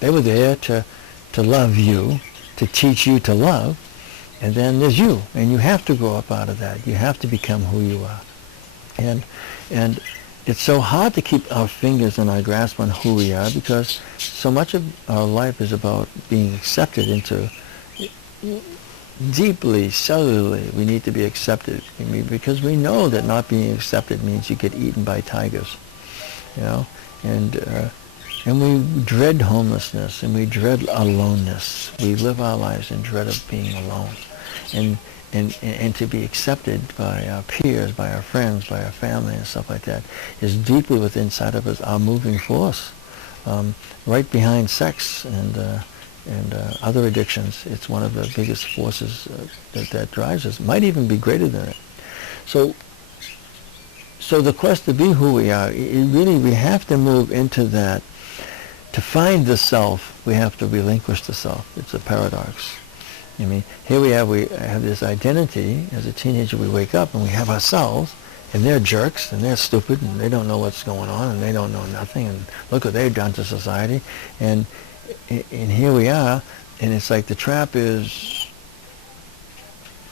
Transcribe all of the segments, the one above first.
They were there to love you, to teach you to love, and then there's you, and you have to grow up out of that. You have to become who you are. And it's so hard to keep our fingers in our grasp on who we are, because so much of our life is about being accepted into, deeply, cellularly, we need to be accepted. Because we know that not being accepted means you get eaten by tigers, you know, and we dread homelessness, and we dread aloneness. We live our lives in dread of being alone. And to be accepted by our peers, by our friends, by our family and stuff like that is deeply within inside of us, our moving force. Right behind sex and other addictions, it's one of the biggest forces that drives us. Might even be greater than it. So the quest to be who we are, we have to move into that. To find the self, we have to relinquish the self. It's a paradox. I mean, here we have this identity. As a teenager, we wake up and we have ourselves, and they're jerks, and they're stupid, and they don't know what's going on, and they don't know nothing, and look what they've done to society. And here we are, and it's like the trap is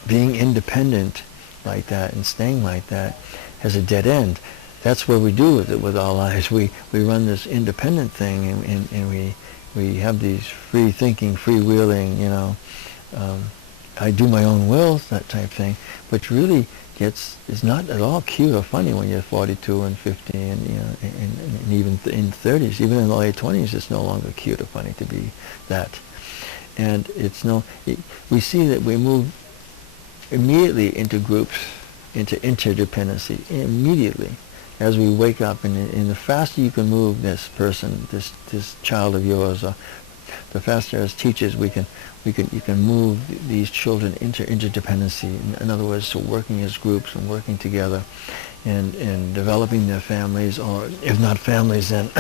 being independent like that and staying like that has a dead end. That's what we do with it with our lives. We run this independent thing, and we have these free thinking, freewheeling, you know, I do my own will, that type thing, which really is not at all cute or funny when you're 42 and 50 and, you know, and even in 30s. Even in the late 20s, it's no longer cute or funny to be that. And we see that we move immediately into groups, into interdependency, immediately as we wake up. And the faster you can move this person, this child of yours, the faster as teachers you can move these children into interdependency. In other words, to working as groups and working together, and developing their families, or if not families, then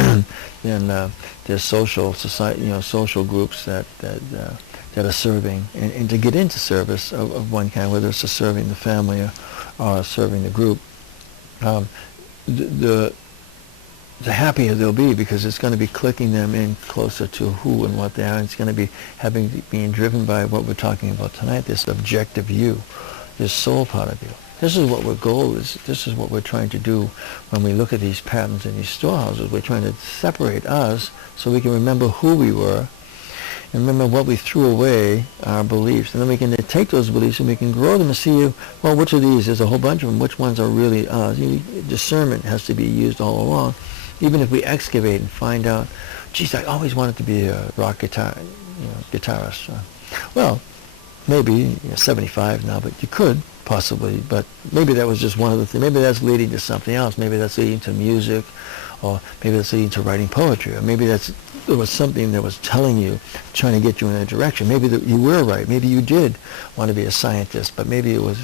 their social society, you know, social groups that are serving, and to get into service of one kind, whether it's serving the family or serving the group. The happier they'll be, because it's going to be clicking them in closer to who and what they are. And it's going to be being driven by what we're talking about tonight, this objective you, this soul part of you. This is what our goal is. This is what we're trying to do when we look at these patterns in these storehouses. We're trying to separate us so we can remember who we were, and remember what we threw away, our beliefs. And then we can take those beliefs and we can grow them and see, well, which of these, there's a whole bunch of them, which ones are really us. Discernment has to be used all along. Even if we excavate and find out, geez, I always wanted to be a rock guitarist. Well, maybe 75 now, but you could possibly, but maybe that was just one of the things. Maybe that's leading to something else. Maybe that's leading to music, or maybe that's leading to writing poetry, or maybe there was something that was telling you, trying to get you in that direction. Maybe that you were right. Maybe you did want to be a scientist, but maybe it was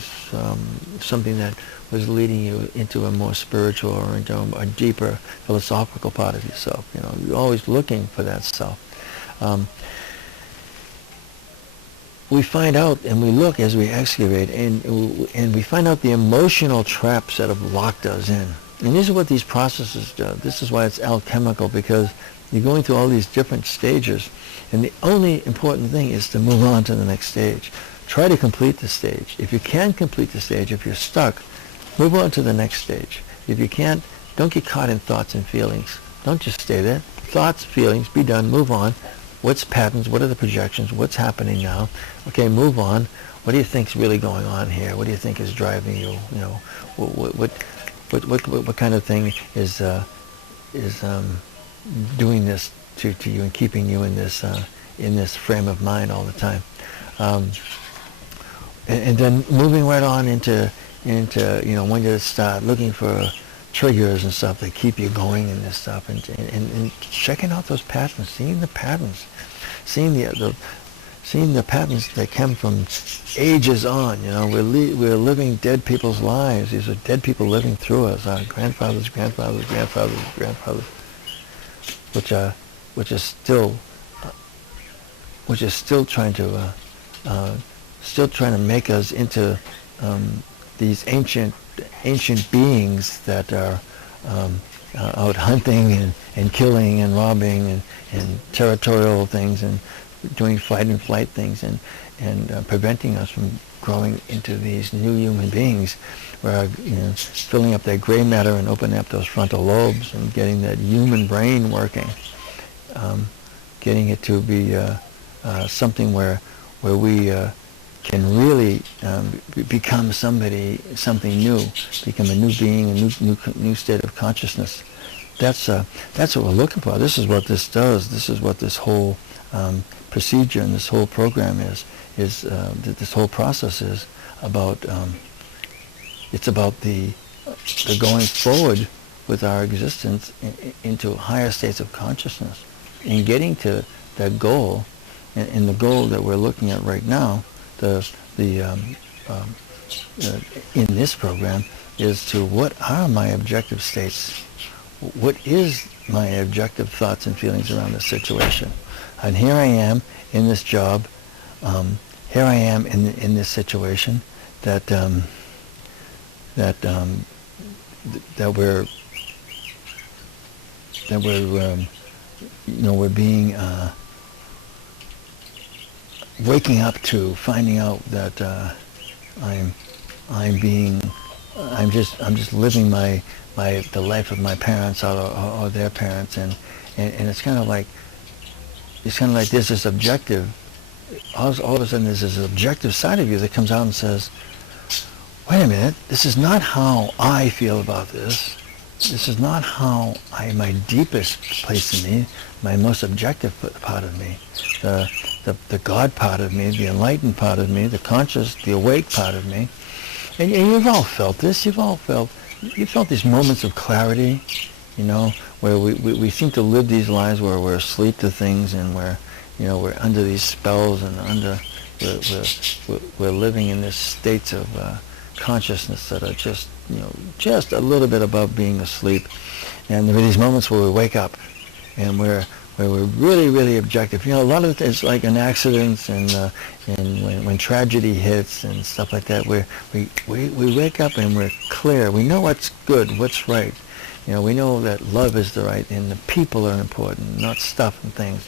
something that was leading you into a more spiritual or into a deeper philosophical part of yourself. You know, you're always looking for that self. We find out, and we look as we excavate, and we find out the emotional traps that have locked us in. And these are what these processes do. This is why it's alchemical, because you're going through all these different stages, and the only important thing is to move on to the next stage. Try to complete the stage. If you can't complete the stage, if you're stuck, move on to the next stage. If you can't, don't get caught in thoughts and feelings. Don't just stay there. Thoughts, feelings, be done, move on. What's patterns? What are the projections? What's happening now? Okay, move on. What do you think's really going on here? What do you think is driving you? You know, what kind of thing is doing this to you and keeping you in this frame of mind all the time? And then moving right on into you know, when you start looking for triggers and stuff that keep you going in this stuff, and checking out those patterns, seeing the patterns, seeing the patterns that come from ages on. You know, we're living dead people's lives. These are dead people living through us. Our grandfathers, which is still trying to make us into these ancient beings that are out hunting and killing and robbing and territorial things and doing fight and flight things and preventing us from growing into these new human beings where, filling up that gray matter and opening up those frontal lobes and getting that human brain working, getting it to be something where we can really become something new, become a new being, a new state of consciousness. That's what we're looking for. This is what this does. This is what this whole procedure and this whole program is this whole process is about. It's about the going forward with our existence into higher states of consciousness and getting to that goal. And the goal that we're looking at right now, in this program, is to what are my objective states? What is my objective thoughts and feelings around this situation? And here I am in this job. Here I am in this situation that we're being waking up to, finding out that I'm just living the life of my parents or their parents, and it's kind of like there's this objective. All of a sudden there's this objective side of you that comes out and says, wait a minute, this is not how I feel about this. This is not how my deepest place in me, my most objective part of me, the God part of me, the enlightened part of me, the conscious, the awake part of me. And you've all felt this. You felt these moments of clarity, where we seem to live these lives where we're asleep to things and we're under these spells and we're living in this states of consciousness that are just a little bit above being asleep. And there are these moments where we wake up and where we're really, really objective. A lot of it's like in accidents and when tragedy hits and stuff like that, where we wake up and we're clear. We know what's good, what's right. We know that love is the right, and the people are important, not stuff and things.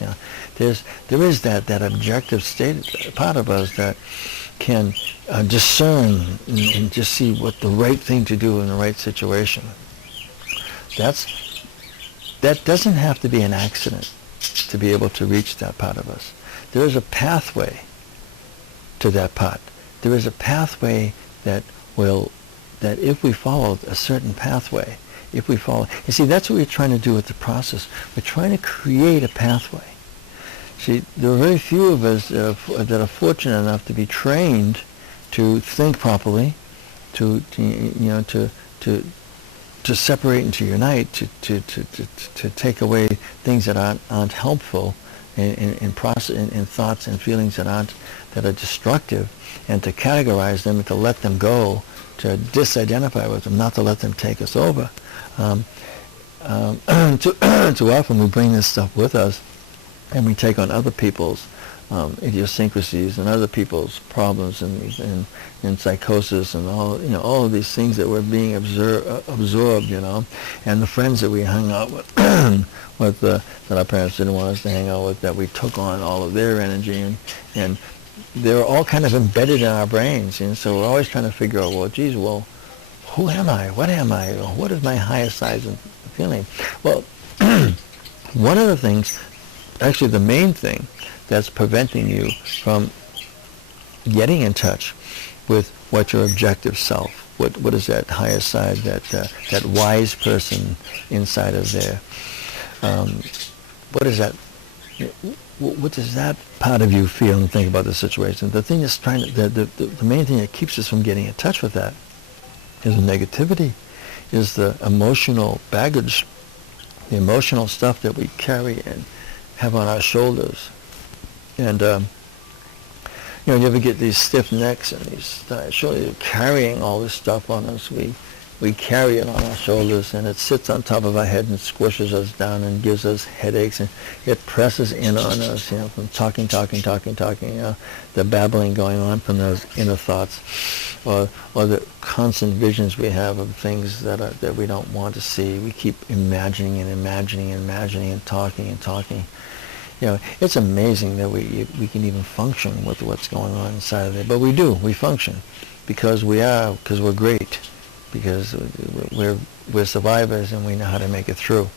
There is that objective state part of us that can discern and just see what the right thing to do in the right situation. That doesn't have to be an accident to be able to reach that part of us. There is a pathway to that part. There is a pathway that if we follow a certain pathway, you see, that's what we're trying to do with the process. We're trying to create a pathway. See, there are very few of us that are fortunate enough to be trained to think properly, to separate and to unite, to take away things that aren't helpful in thoughts and feelings that are destructive, and to categorize them and to let them go, to disidentify with them, not to let them take us over. Too often we bring this stuff with us, and we take on other people's idiosyncrasies and other people's problems and psychosis and all of these things that we're being absorbed, and the friends that we hung out with, that our parents didn't want us to hang out with, that we took on all of their energy, and they're all kind of embedded in our brains, and so we're always trying to figure out, who am I? What am I? What is my highest side of feeling? Well, one of the things, actually the main thing that's preventing you from getting in touch with what your objective self, what is that higher side, that wise person inside of there, what is that? What does that part of you feel and think about the situation? The thing is the main thing that keeps us from getting in touch with that is the negativity, is the emotional baggage, the emotional stuff that we carry and have on our shoulders. And you ever get these stiff necks and these shoulders carrying all this stuff on us. We we carry it on our shoulders, and it sits on top of our head and squishes us down and gives us headaches, and it presses in on us, from talking, the babbling going on from those inner thoughts, or the constant visions we have of things that we don't want to see. We keep imagining and talking. It's amazing that we can even function with what's going on inside of there. But we function because we're great, because we're survivors and we know how to make it through.